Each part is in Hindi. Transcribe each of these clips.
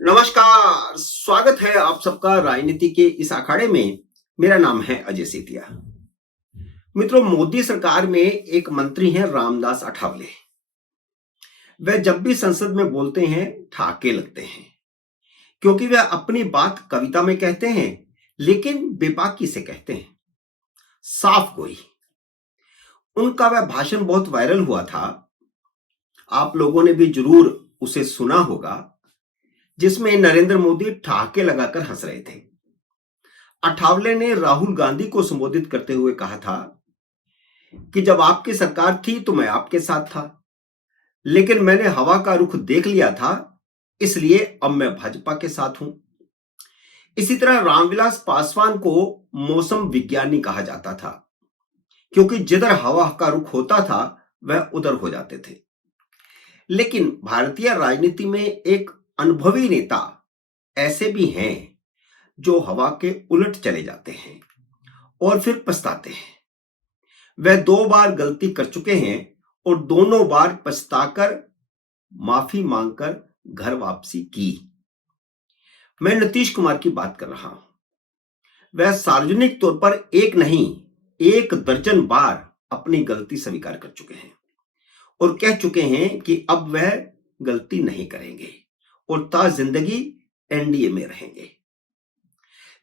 नमस्कार, स्वागत है आप सबका राजनीति के इस अखाड़े में। मेरा नाम है अजय सेतिया। मित्रों, मोदी सरकार में एक मंत्री हैं रामदास अठावले। वह जब भी संसद में बोलते हैं ठाके लगते हैं, क्योंकि वह अपनी बात कविता में कहते हैं लेकिन बेबाकी से कहते हैं, साफ गोई। उनका वह भाषण बहुत वायरल हुआ था, आप लोगों ने भी जरूर उसे सुना होगा, जिसमें नरेंद्र मोदी ठहाके लगाकर हंस रहे थे। अठावले ने राहुल गांधी को संबोधित करते हुए कहा था कि जब आपकी सरकार थी तो मैं आपके साथ था, लेकिन मैंने हवा का रुख देख लिया था, इसलिए अब मैं भाजपा के साथ हूं। इसी तरह रामविलास पासवान को मौसम विज्ञानी कहा जाता था, क्योंकि जिधर हवा का रुख होता था वह उधर हो जाते थे। लेकिन भारतीय राजनीति में एक अनुभवी नेता ऐसे भी हैं जो हवा के उलट चले जाते हैं और फिर पछताते हैं। वह 2 बार गलती कर चुके हैं और दोनों बार पछताकर माफी मांगकर घर वापसी की। मैं नीतीश कुमार की बात कर रहा हूं। वह सार्वजनिक तौर पर एक नहीं, 1 दर्जन बार अपनी गलती स्वीकार कर चुके हैं और कह चुके हैं कि अब वह गलती नहीं करेंगे और ता जिंदगी एनडीए में रहेंगे।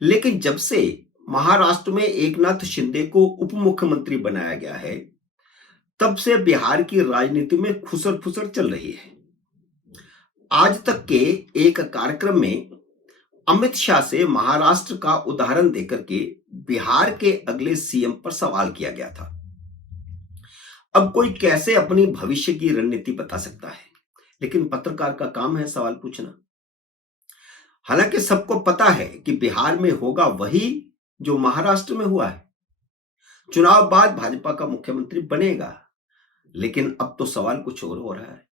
लेकिन जब से महाराष्ट्र में एकनाथ शिंदे को उप मुख्यमंत्री बनाया गया है, तब से बिहार की राजनीति में खुसर फुसर चल रही है। आज तक के एक कार्यक्रम में अमित शाह से महाराष्ट्र का उदाहरण देकर के बिहार के अगले सीएम पर सवाल किया गया था। अब कोई कैसे अपनी भविष्य की रणनीति बता सकता है, लेकिन पत्रकार का काम है सवाल पूछना। हालांकि सबको पता है कि बिहार में होगा वही जो महाराष्ट्र में हुआ है। चुनाव बाद भाजपा का मुख्यमंत्री बनेगा, लेकिन अब तो सवाल कुछ और हो रहा है।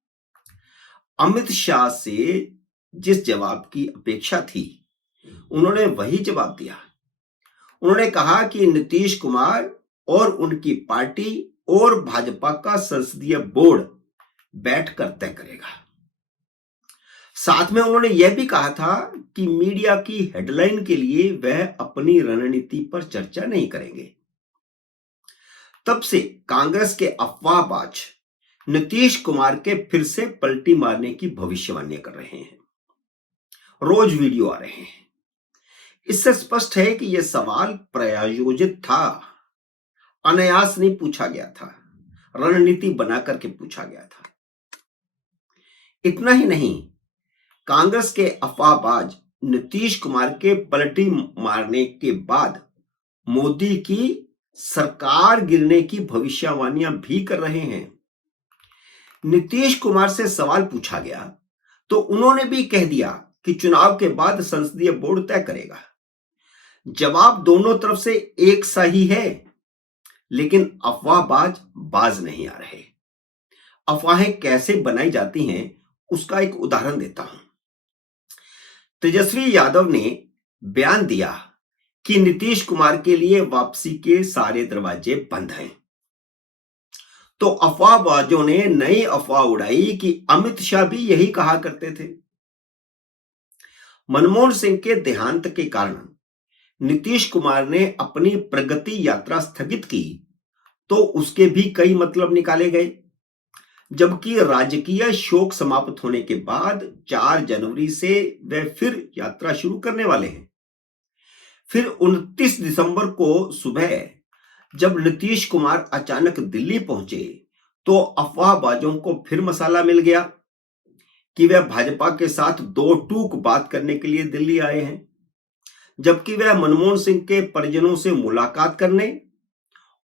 अमित शाह से जिस जवाब की अपेक्षा थी, उन्होंने वही जवाब दिया। उन्होंने कहा कि नीतीश कुमार और उनकी पार्टी और भाजपा का संसदीय बोर्ड बैठकर तय करेगा। साथ में उन्होंने यह भी कहा था कि मीडिया की हेडलाइन के लिए वह अपनी रणनीति पर चर्चा नहीं करेंगे। तब से कांग्रेस के अफवाहबाज नीतीश कुमार के फिर से पलटी मारने की भविष्यवाणी कर रहे हैं। रोज वीडियो आ रहे हैं। इससे स्पष्ट है कि यह सवाल प्रायोजित था, अनायास नहीं पूछा गया था, रणनीति बना करके पूछा गया था। इतना ही नहीं, कांग्रेस के अफवाहबाज नीतीश कुमार के पलटी मारने के बाद मोदी की सरकार गिरने की भविष्यवाणियां भी कर रहे हैं। नीतीश कुमार से सवाल पूछा गया तो उन्होंने भी कह दिया कि चुनाव के बाद संसदीय बोर्ड तय करेगा। जवाब दोनों तरफ से एक सा ही है, लेकिन अफवाहबाज बाज नहीं आ रहे। अफवाहें कैसे बनाई जाती हैं उसका एक उदाहरण देता हूं। तेजस्वी यादव ने बयान दिया कि नीतीश कुमार के लिए वापसी के सारे दरवाजे बंद हैं, तो अफवाहबाजों ने नई अफवाह उड़ाई कि अमित शाह भी यही कहा करते थे। मनमोहन सिंह के देहांत के कारण नीतीश कुमार ने अपनी प्रगति यात्रा स्थगित की, तो उसके भी कई मतलब निकाले गए। जबकि राजकीय शोक समाप्त होने के बाद 4 जनवरी से वे फिर यात्रा शुरू करने वाले हैं। फिर 29 दिसंबर को सुबह जब नीतीश कुमार अचानक दिल्ली पहुंचे, तो अफवाहबाजों को फिर मसाला मिल गया कि वह भाजपा के साथ 2 टूक बात करने के लिए दिल्ली आए हैं, जबकि वह मनमोहन सिंह के परिजनों से मुलाकात करने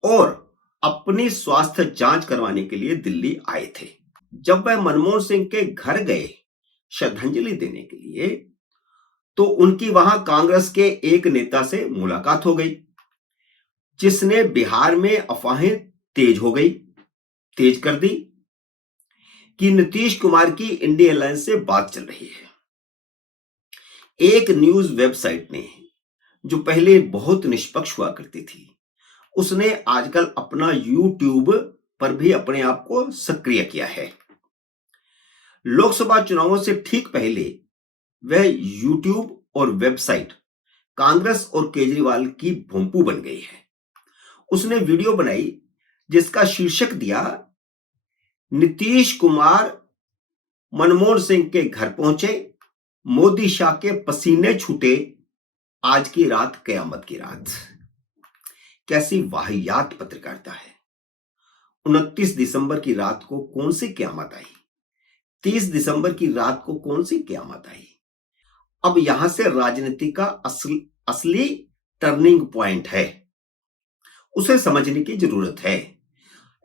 और अपनी स्वास्थ्य जांच करवाने के लिए दिल्ली आए थे। जब वह मनमोहन सिंह के घर गए श्रद्धांजलि देने के लिए, तो उनकी वहां कांग्रेस के एक नेता से मुलाकात हो गई, जिसने बिहार में अफवाहें तेज कर दी कि नीतीश कुमार की इंडिया अलायंस से बात चल रही है। एक न्यूज वेबसाइट ने, जो पहले बहुत निष्पक्ष हुआ करती थी, उसने आजकल अपना यूट्यूब पर भी अपने आप को सक्रिय किया है। लोकसभा चुनावों से ठीक पहले वह यूट्यूब और वेबसाइट कांग्रेस और केजरीवाल की भोंपू बन गई है। उसने वीडियो बनाई जिसका शीर्षक दिया, नीतीश कुमार मनमोहन सिंह के घर पहुंचे, मोदी शाह के पसीने छूटे, आज की रात कयामत की रात। कैसी वाहियात पत्रकारिता है। 29 दिसंबर की रात को कौन सी कयामत आई? 30 दिसंबर की रात को कौन सी कयामत आई? अब यहां से राजनीति का असली टर्निंग पॉइंट है, उसे समझने की जरूरत है।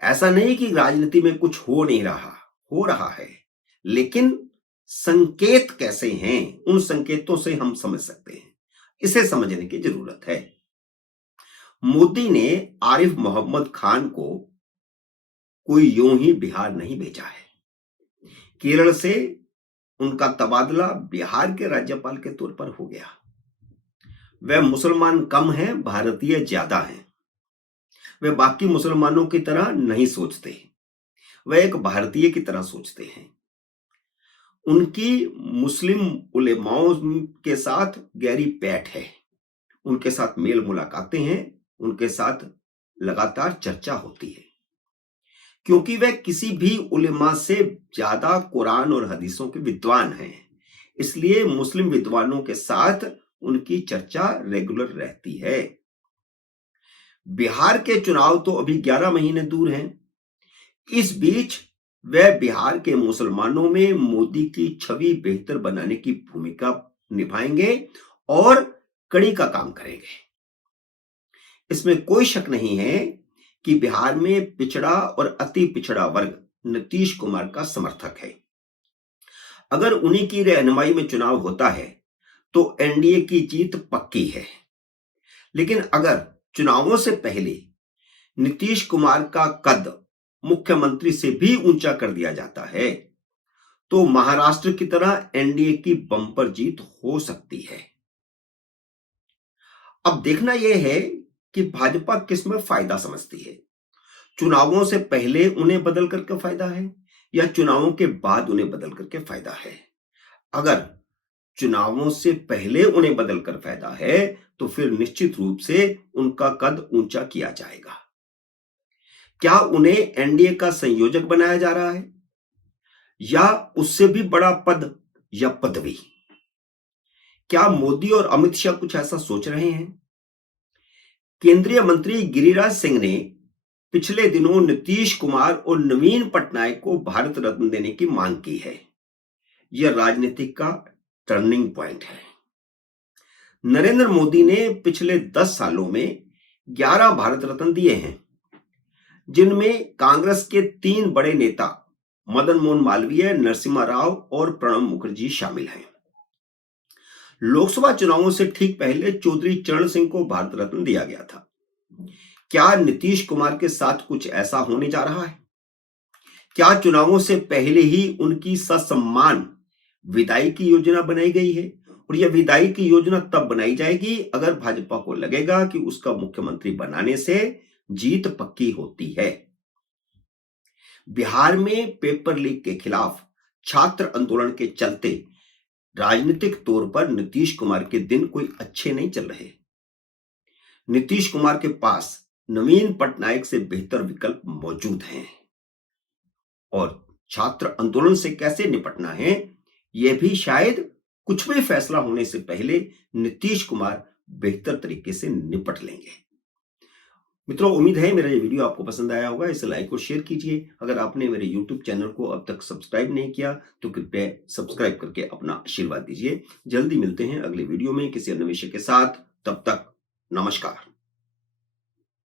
ऐसा नहीं कि राजनीति में कुछ हो नहीं रहा, हो रहा है, लेकिन संकेत कैसे हैं, उन संकेतों से हम समझ सकते हैं। इसे समझने की जरूरत है। मोदी ने आरिफ मोहम्मद खान को कोई यूं ही बिहार नहीं भेजा है। केरल से उनका तबादला बिहार के राज्यपाल के तौर पर हो गया। वह मुसलमान कम हैं, भारतीय ज्यादा हैं। वे बाकी मुसलमानों की तरह नहीं सोचते, वह एक भारतीय की तरह सोचते हैं। उनकी मुस्लिम उलेमाओं के साथ गहरी पैठ है, उनके साथ मेल मुलाकातें हैं, उनके साथ लगातार चर्चा होती है, क्योंकि वह किसी भी उलेमा से ज्यादा कुरान और हदीसों के विद्वान हैं। इसलिए मुस्लिम विद्वानों के साथ उनकी चर्चा रेगुलर रहती है। बिहार के चुनाव तो अभी 11 महीने दूर हैं। इस बीच वह बिहार के मुसलमानों में मोदी की छवि बेहतर बनाने की भूमिका निभाएंगे और कड़ी का काम करेंगे। इसमें कोई शक नहीं है कि बिहार में पिछड़ा और अति पिछड़ा वर्ग नीतीश कुमार का समर्थक है। अगर उन्हीं की रहनुमाई में चुनाव होता है तो एनडीए की जीत पक्की है। लेकिन अगर चुनावों से पहले नीतीश कुमार का कद मुख्यमंत्री से भी ऊंचा कर दिया जाता है तो महाराष्ट्र की तरह एनडीए की बम्पर जीत हो सकती है। अब देखना यह है कि भाजपा किसमें फायदा समझती है। चुनावों से पहले उन्हें बदल करके फायदा है या चुनावों के बाद उन्हें बदल करके फायदा है। अगर चुनावों से पहले उन्हें बदलकर फायदा है तो फिर निश्चित रूप से उनका कद ऊंचा किया जाएगा। क्या उन्हें एनडीए का संयोजक बनाया जा रहा है या उससे भी बड़ा पद या पदवी? क्या मोदी और अमित शाह कुछ ऐसा सोच रहे हैं? केंद्रीय मंत्री गिरिराज सिंह ने पिछले दिनों नीतीश कुमार और नवीन पटनायक को भारत रत्न देने की मांग की है। यह राजनीतिक का टर्निंग पॉइंट है। नरेंद्र मोदी ने पिछले 10 सालों में 11 भारत रत्न दिए हैं, जिनमें कांग्रेस के 3 बड़े नेता मदन मोहन मालवीय, नरसिम्हा राव और प्रणब मुखर्जी शामिल हैं। लोकसभा चुनावों से ठीक पहले चौधरी चरण सिंह को भारत रत्न दिया गया था। क्या नीतीश कुमार के साथ कुछ ऐसा होने जा रहा है? क्या चुनावों से पहले ही उनकी ससम्मान विदाई की योजना बनाई गई है? और यह विदाई की योजना तब बनाई जाएगी अगर भाजपा को लगेगा कि उसका मुख्यमंत्री बनाने से जीत पक्की होती है। बिहार में पेपर लीक के खिलाफ छात्र आंदोलन के चलते राजनीतिक तौर पर नीतीश कुमार के दिन कोई अच्छे नहीं चल रहे। नीतीश कुमार के पास नवीन पटनायक से बेहतर विकल्प मौजूद हैं और छात्र आंदोलन से कैसे निपटना है यह भी शायद कुछ भी फैसला होने से पहले नीतीश कुमार बेहतर तरीके से निपट लेंगे। मित्रों, उम्मीद है मेरा ये वीडियो आपको पसंद आया होगा। इसे लाइक और शेयर कीजिए। अगर आपने मेरे YouTube चैनल को अब तक सब्सक्राइब नहीं किया तो कृपया सब्सक्राइब करके अपना आशीर्वाद दीजिए। जल्दी मिलते हैं अगले वीडियो में किसी अन्य विषय के साथ। तब तक नमस्कार।